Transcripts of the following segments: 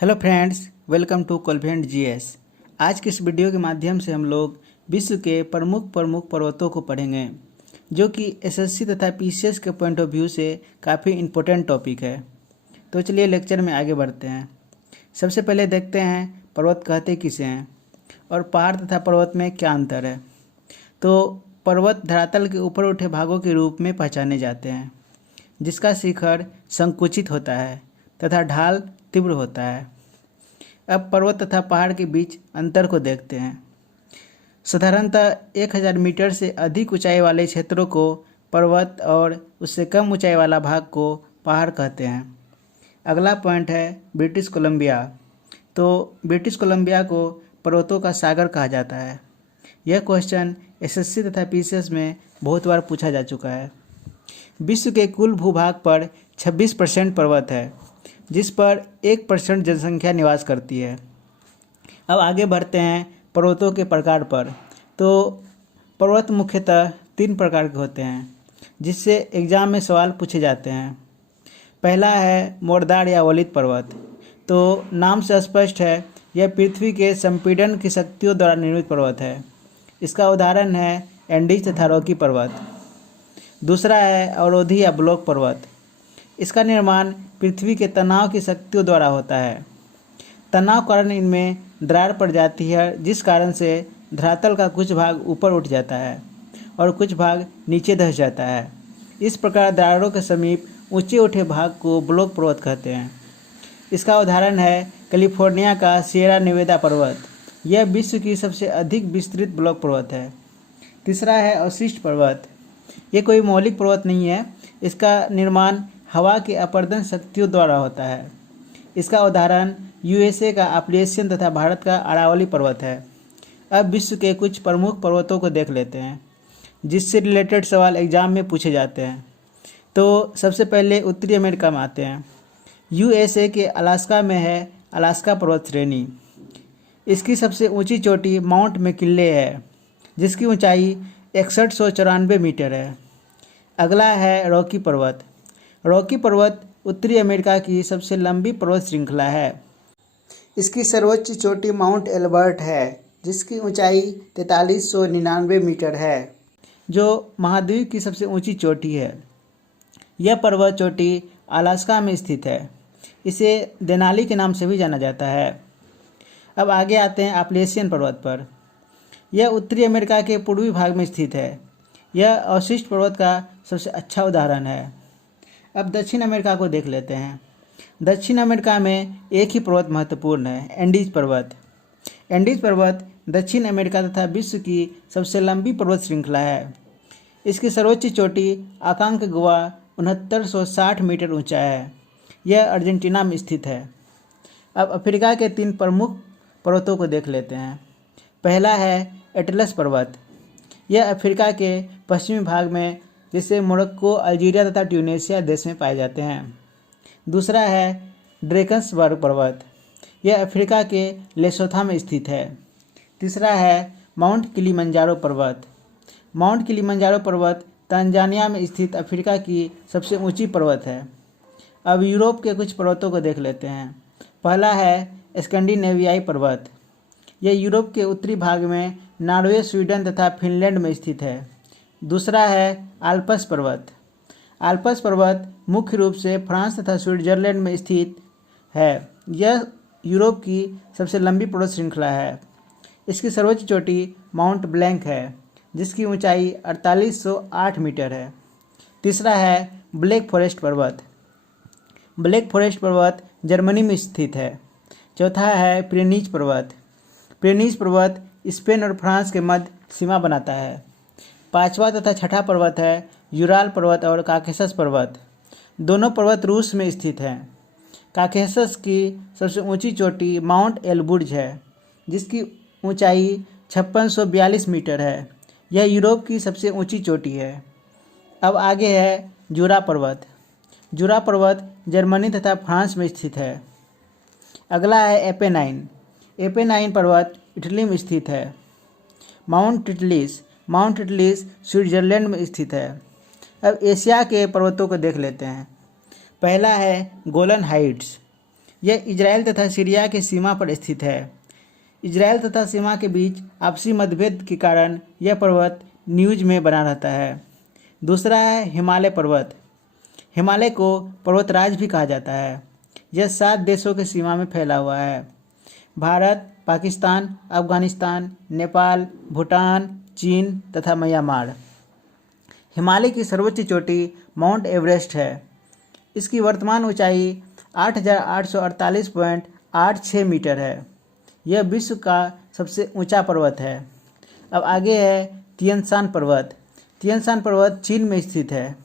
Hello friends, welcome to confident GS. आज के इस वीडियो के माध्यम से हम लोग विश्व के प्रमुख पर्वतों को पढ़ेंगे, जो कि एसएससी तथा पीसीएस के पॉइंट ऑफ व्यू से काफ़ी इम्पोर्टेंट टॉपिक है। तो चलिए लेक्चर में आगे बढ़ते हैं। सबसे पहले देखते हैं पर्वत कहते किसे हैं और पहाड़ तथा पर्वत में क्या अंतर है। तो पर्वत धरातल के ऊपर उठे भागों के रूप में पहचाने जाते हैं, जिसका शिखर संकुचित होता है तथा ढाल तीव्र होता है। अब पर्वत तथा पहाड़ के बीच अंतर को देखते हैं। साधारणतः 1000 मीटर से अधिक ऊंचाई वाले क्षेत्रों को पर्वत और उससे कम ऊंचाई वाला भाग को पहाड़ कहते हैं। अगला पॉइंट है ब्रिटिश कोलंबिया। तो ब्रिटिश कोलंबिया को पर्वतों का सागर कहा जाता है। यह क्वेश्चन एसएससी तथा पीसीएस में बहुत बार पूछा जा चुका है। विश्व के कुल भूभाग पर 26% पर्वत है, जिस पर 1% जनसंख्या निवास करती है। अब आगे बढ़ते हैं पर्वतों के प्रकार पर। तो पर्वत मुख्यतः 3 प्रकार के होते हैं, जिससे एग्जाम में सवाल पूछे जाते हैं। पहला है मोरदार या अवलित पर्वत। तो नाम से स्पष्ट है, यह पृथ्वी के संपीड़न की शक्तियों द्वारा निर्मित पर्वत है। इसका उदाहरण है एंडीज तथा रॉकी पर्वत। दूसरा है अवरोधी या ब्लॉक पर्वत। इसका निर्माण पृथ्वी के तनाव की शक्तियों द्वारा होता है। तनाव कारण इनमें दरार पड़ जाती है, जिस कारण से धरातल का कुछ भाग ऊपर उठ जाता है और कुछ भाग नीचे धंस जाता है। इस प्रकार दरारों के समीप ऊंचे उठे भाग को ब्लॉक पर्वत कहते हैं। इसका उदाहरण है कैलिफोर्निया का सिएरा नेवादा पर्वत। यह विश्व की सबसे अधिक विस्तृत ब्लॉक पर्वत है। तीसरा है अवशिष्ट पर्वत। ये कोई मौलिक पर्वत नहीं है। इसका निर्माण हवा की अपर्दन शक्तियों द्वारा होता है। इसका उदाहरण यूएसए का एप्लेशियन तथा भारत का अरावली पर्वत है। अब विश्व के कुछ प्रमुख पर्वतों को देख लेते हैं, जिससे रिलेटेड सवाल एग्जाम में पूछे जाते हैं। तो सबसे पहले उत्तरी अमेरिका में आते हैं। यूएसए के अलास्का में है अलास्का पर्वत श्रेणी। इसकी सबसे ऊंची चोटी माउंट मैकिन्ले है, जिसकी ऊंचाई 6194 मीटर है। अगला है रॉकी पर्वत। रॉकी पर्वत उत्तरी अमेरिका की सबसे लंबी पर्वत श्रृंखला है। इसकी सर्वोच्च चोटी माउंट एल्बर्ट है, जिसकी ऊंचाई 4399 मीटर है, जो महाद्वीप की सबसे ऊंची चोटी है। यह पर्वत चोटी अलास्का में स्थित है। इसे देनाली के नाम से भी जाना जाता है। अब आगे आते हैं एप्लेशियन पर्वत पर। यह उत्तरी अमेरिका के पूर्वी भाग में स्थित है। यह अवशिष्ट पर्वत का सबसे अच्छा उदाहरण है। अब दक्षिण अमेरिका को देख लेते हैं। दक्षिण अमेरिका में एक ही पर्वत महत्वपूर्ण है, एंडीज पर्वत। एंडीज पर्वत दक्षिण अमेरिका तथा विश्व की सबसे लंबी पर्वत श्रृंखला है। इसकी सर्वोच्च चोटी अकांकगुआ 6960 मीटर ऊंचा है। यह अर्जेंटीना में स्थित है। अब अफ्रीका के 3 प्रमुख पर्वतों को देख लेते हैं। पहला है एटलस पर्वत। यह अफ्रीका के पश्चिमी भाग में, जिससे मोरक्को, अल्जीरिया तथा ट्यूनीशिया देश में पाए जाते हैं। दूसरा है ड्रेकन्सबर्ग पर्वत। यह अफ्रीका के लेसोथो में स्थित है। तीसरा है माउंट किलिमंजारो पर्वत। माउंट किलिमंजारो पर्वत तंजानिया में स्थित अफ्रीका की सबसे ऊंची पर्वत है। अब यूरोप के कुछ पर्वतों को देख लेते हैं। पहला है स्कैंडिनेवियाई पर्वत। यह यूरोप के उत्तरी भाग में नॉर्वे, स्वीडन तथा फिनलैंड में स्थित है। दूसरा है आल्प्स पर्वत। आल्प्स पर्वत मुख्य रूप से फ्रांस तथा स्विट्जरलैंड में स्थित है। यह यूरोप की सबसे लंबी पर्वत श्रृंखला है। इसकी सर्वोच्च चोटी माउंट ब्लैंक है, जिसकी ऊंचाई 4808 मीटर है। तीसरा है ब्लैक फॉरेस्ट पर्वत। ब्लैक फॉरेस्ट पर्वत जर्मनी में स्थित है। चौथा है पिरेनीज पर्वत। पिरेनीज पर्वत स्पेन और फ्रांस के मध्य सीमा बनाता है। पांचवा तथा छठा पर्वत है यूराल पर्वत और काकेशस पर्वत। दोनों पर्वत रूस में स्थित हैं। काकेशस की सबसे ऊंची चोटी माउंट एलबुर्ज है, जिसकी ऊंचाई 5642 मीटर है। यह यूरोप की सबसे ऊंची चोटी है। अब आगे है जूरा पर्वत। जूरा पर्वत जर्मनी तथा फ्रांस में स्थित है। अगला है एपेनाइन। एपेनाइन पर्वत इटली में स्थित है। माउंट टिटलिस स्विट्जरलैंड में स्थित है। अब एशिया के पर्वतों को देख लेते हैं। पहला है गोलन हाइट्स। यह इजराइल तथा सीरिया के सीमा पर स्थित है। इजराइल तथा सीमा के बीच आपसी मतभेद के कारण यह पर्वत न्यूज में बना रहता है। दूसरा है हिमालय पर्वत। हिमालय को पर्वतराज भी कहा जाता है। यह 7 देशों की सीमा में फैला हुआ है: भारत, पाकिस्तान, अफगानिस्तान, नेपाल, भूटान, चीन तथा म्यांमार। हिमालय की सर्वोच्च चोटी माउंट एवरेस्ट है। इसकी वर्तमान ऊंचाई 8,848.86 मीटर है। यह विश्व का सबसे ऊंचा पर्वत है। अब आगे है तियनशान पर्वत। तियनशान पर्वत चीन में स्थित है।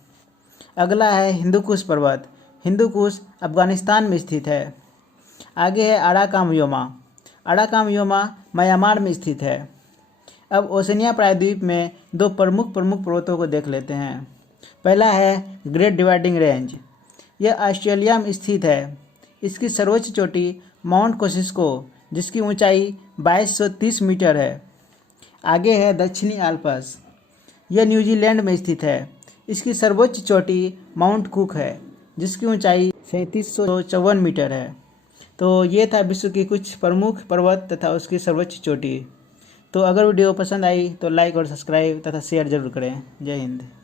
अगला है हिंदुकुश पर्वत। हिंदुकुश अफगानिस्तान में स्थित है। आगे है अराकाम योमा। अराकाम योमा म्यांमार में स्थित है। अब ओशनिया प्रायद्वीप में 2 प्रमुख पर्वतों को देख लेते हैं। पहला है ग्रेट डिवाइडिंग रेंज। यह ऑस्ट्रेलिया में स्थित है। इसकी सर्वोच्च चोटी माउंट कोसिस्को, जिसकी ऊंचाई 2230 मीटर है। आगे है दक्षिणी आल्प्स। यह न्यूजीलैंड में स्थित है। इसकी सर्वोच्च चोटी माउंट कुक है, जिसकी ऊंचाई 3754 मीटर है। तो ये था विश्व की कुछ प्रमुख पर्वत तथा उसकी सर्वोच्च चोटी। तो अगर वीडियो पसंद आई तो लाइक और सब्सक्राइब तथा शेयर जरूर करें। जय हिंद।